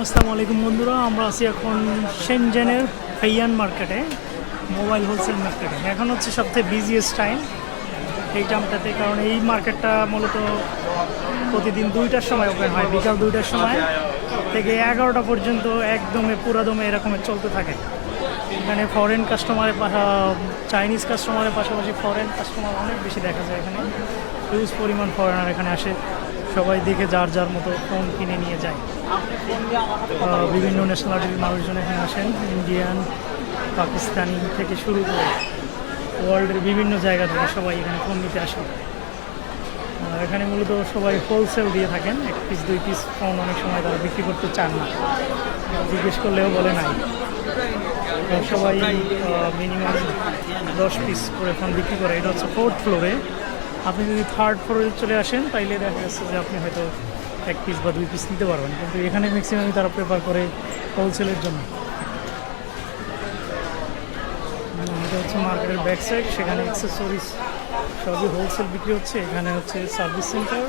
আসসালামু আলাইকুম বন্ধুরা, আমরা আছি এখন শেনজেনের ফেইয়ান মার্কেটে, মোবাইল হোলসেল মার্কেটে। এখন হচ্ছে সবথেকে বিজিয়েস্ট টাইম এই টাইমটাতে, কারণ এই মার্কেটটা মূলত প্রতিদিন 2টার সময় ওপেন হয়, বিকাল 2টার সময় থেকে 11টা পর্যন্ত একদমে পুরাদমে এরকমের চলতে থাকে। এখানে ফরেন কাস্টমারের চাইনিজ কাস্টমারের পাশাপাশি ফরেন কাস্টমার অনেক বেশি দেখা যায়। এখানে হিউজ পরিমাণ ফরেনার এখানে আসে, সবাই দেখে যার যার মতো ফোন কিনে নিয়ে যায়। বিভিন্ন ন্যাশনালিটির মানুষজন এখানে আসেন, ইন্ডিয়ান, পাকিস্তানি থেকে শুরু করে ওয়ার্ল্ডের বিভিন্ন জায়গা থেকে সবাই এখানে ফোন নিতে আসেন। এখানে মূলত সবাই হোলসেল দিয়ে থাকেন, 1 পিস 2 পিস ফোন অনেক সময় তারা বিক্রি করতে চান না, জিজ্ঞেস করলেও বলে নাই। সবাই মিনিমাম 10 পিস করে ফোন বিক্রি করে। এটা হচ্ছে 4th ফ্লোরে। আপনি যদি 3rd ফ্লোরে চলে আসেন তাইলে দেখা যাচ্ছে যে আপনি হয়তো 1 পিস বা 2 পিস নিতে পারবেন, কিন্তু এখানে ম্যাক্সিমামই তারা প্রেফার করে হোলসেলের জন্য। এটা হচ্ছে মার্কেটের ব্যাক সাইড, সেখানে অ্যাক্সেসরিজ সবই হোলসেল বিক্রি হচ্ছে। এখানে হচ্ছে সার্ভিস সেন্টার,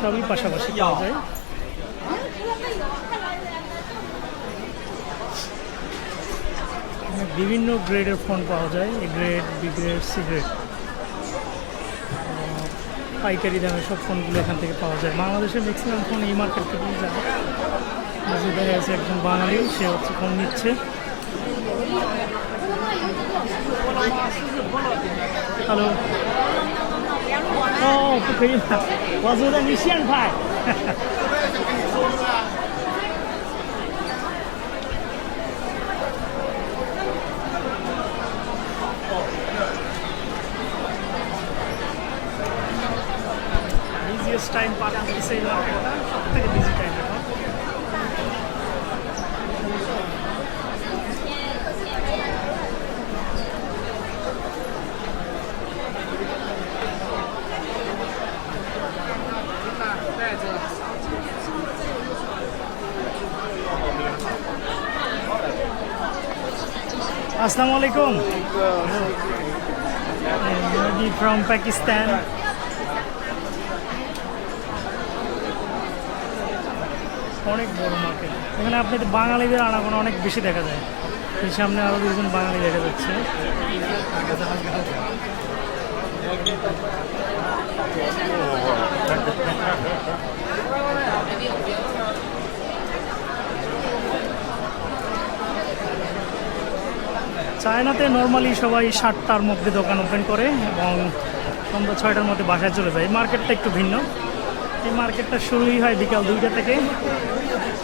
সবই পাশাপাশি পাওয়া যায়। বিভিন্ন গ্রেডের ফোন পাওয়া যায়, A grade, B grade, C grade. পাইকারি দামে সব ফোনগুলো এখান থেকে পাওয়া যায়। বাংলাদেশের ম্যাক্সিমাম ফোন এই মার্কেট থেকেই যায়। দেখা যাচ্ছে একজন বাঙালি, সে হচ্ছে ফোন নিচ্ছে। হ্যালো, ও 不可以了，我觉得你现拍。বিজিয়েস্ট টাইম পার করতেছে এই মার্কেটটা, সবথেকে বিজি টাইম এখন। আসসালামু আলাইকুম, ফ্রম পাকিস্তান। অনেক বড় মার্কেট এখানে, আপনাদের বাঙালিদের আনাগোনা অনেক বেশি দেখা যায়। এই সামনে আরও 2জন বাঙালি দেখা যাচ্ছে। চায়নাতে নর্মালি সবাই 7টার মধ্যে দোকান ওপেন করে এবং সন্ধ্যা 6টার মধ্যে বাসায় চলে যায়। এই মার্কেটটা একটু ভিন্ন। এই মার্কেটটা শুরুই হয় বিকাল 2টা থেকে।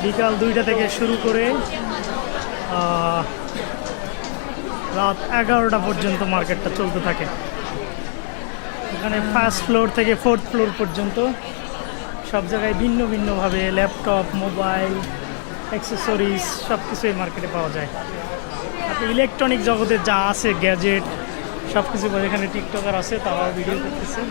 বিকাল 2টা থেকে শুরু করে রাত 11টা পর্যন্ত মার্কেটটা চলতে থাকে। এখানে 1st ফ্লোর থেকে 4th ফ্লোর পর্যন্ত সব জায়গায় ভিন্ন ভিন্নভাবে ল্যাপটপ, মোবাইল, অ্যাক্সেসরিজ সব কিছু এই মার্কেটে পাওয়া যায়। আপনি ইলেকট্রনিক জগতে যা আছে, গ্যাজেট সব কিছু, এখানে টিকটকার আছে, তারাও ভিডিও করতেছে।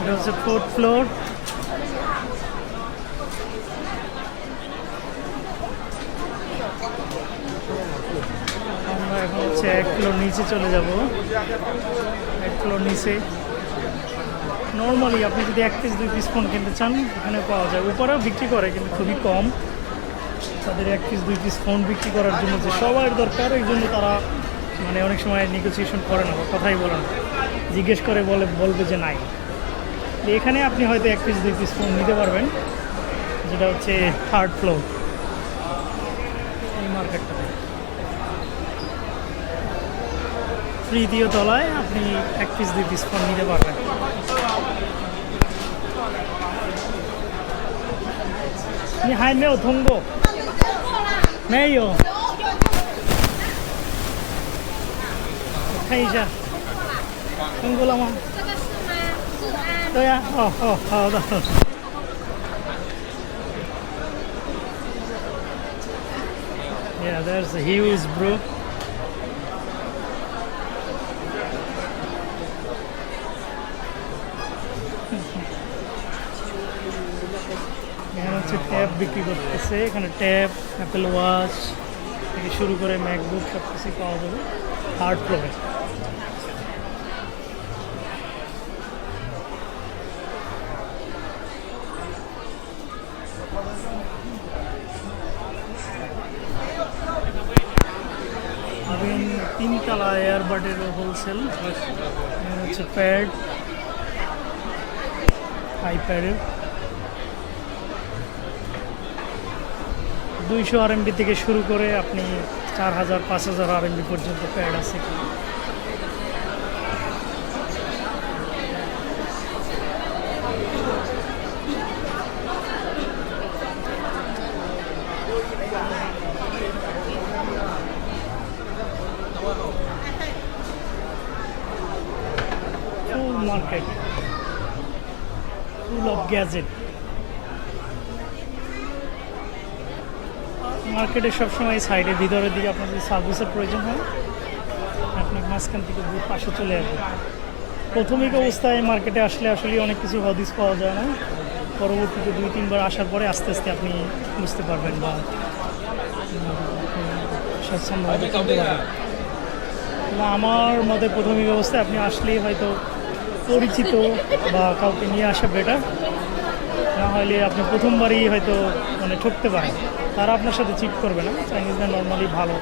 এটা হচ্ছে 4th ফ্লোর। আমরা এখন হচ্ছে 1 ফ্লোর নিচে চলে যাব। 1 ফ্লোর নিচে নর্মালি আপনি যদি 1 পিস 2 পিস ফোন কিনতে চান এখানে পাওয়া যায়। উপরেও বিক্রি করে কিন্তু খুবই কম। তাদের 1 পিস 2 পিস ফোন বিক্রি করার জন্য যে সবার দরকার, এই জন্য তারা মানে অনেক সময় নেগোসিয়েশন করে না বা কথাই বলে না, জিজ্ঞেস করে বলবে যে নাই। এখানে আপনি হয়তো 1 পিস 2 পিস ফোন নিতে পারবেন, যেটা হচ্ছে 3rd ফ্লোর এই মার্কেটটাতে। তৃতীয় তলায় আপনি 1 পিস 2 পিস ফোন নিতে পারবেন।你还没有通过？没有。我看一下，通过了吗？这个是吗？是啊。对呀、哦哦，好的。Yeah, there's a huge bro. এখানে হচ্ছে ট্যাব বিক্রি করতেছে, এখানে ট্যাব, অ্যাপেল ওয়াচ থেকে শুরু করে ম্যাকবুক সব কিছুই পাওয়া যাবে হার্ড ফ্লোরে। ইভেন তিনতলা এয়ারবাডেরও হোলসেল, হচ্ছে প্যাড, আইপ্যাডের 200 RMB থেকে শুরু করে আপনি 4000-5000 RMB পর্যন্ত প্যাড আছে। ফুল মার্কেট, ফুল অফ গ্যাজেট। মার্কেটে সবসময় সাইডের ভিতরের দিকে আপনার যদি সার্ভিসের প্রয়োজন হয় আপনি মাঝখান থেকে দুই পাশে চলে আসবেন। প্রাথমিক অবস্থায় মার্কেটে আসলে আসলে অনেক কিছু হদিস পাওয়া যায় না, পরবর্তীতে 2-3 বার আসার পরে আস্তে আস্তে আপনি বুঝতে পারবেন বা স্বাচ্ছন্দ্যভাবে চলতে পারবেন। না, আমার মতে প্রাথমিক অবস্থায় আপনি আসলেই হয়তো পরিচিত বা কাউকে নিয়ে আসা বেটার, না হলে আপনি প্রথমবারই হয়তো মানে ঠকতে পারেন। তারা আপনার সাথে চিট করবে না, চাইনিজরা নর্মালি ভালো,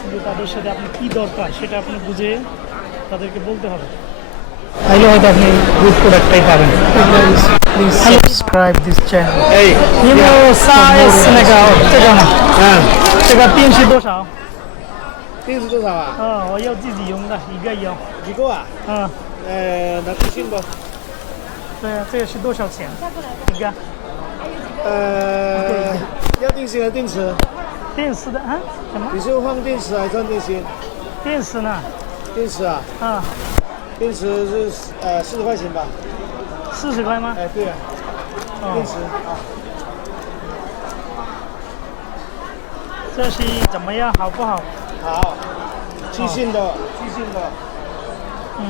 কিন্তু তাদের সাথে আপনার কী দরকার সেটা আপনি বুঝে তাদেরকে বলতে হবে, তাইলে হয়তো আপনি গুড প্রোডাক্টটাই পাবেন। Subscribe this channel， You know size 那个这个嘛，这个电是多少？定是多少啊？我要自己用的，一个要。一个啊？拿微信吧。对啊，这个是多少钱？一个要定心还是电池？电池的啊？什么你是换电池还是换电芯？电池呢？电池啊，啊，电池是40块钱吧？ 40块吗？哎，对啊，哦电池啊，这是怎么样？好不好？好，寄信的，寄信的。嗯。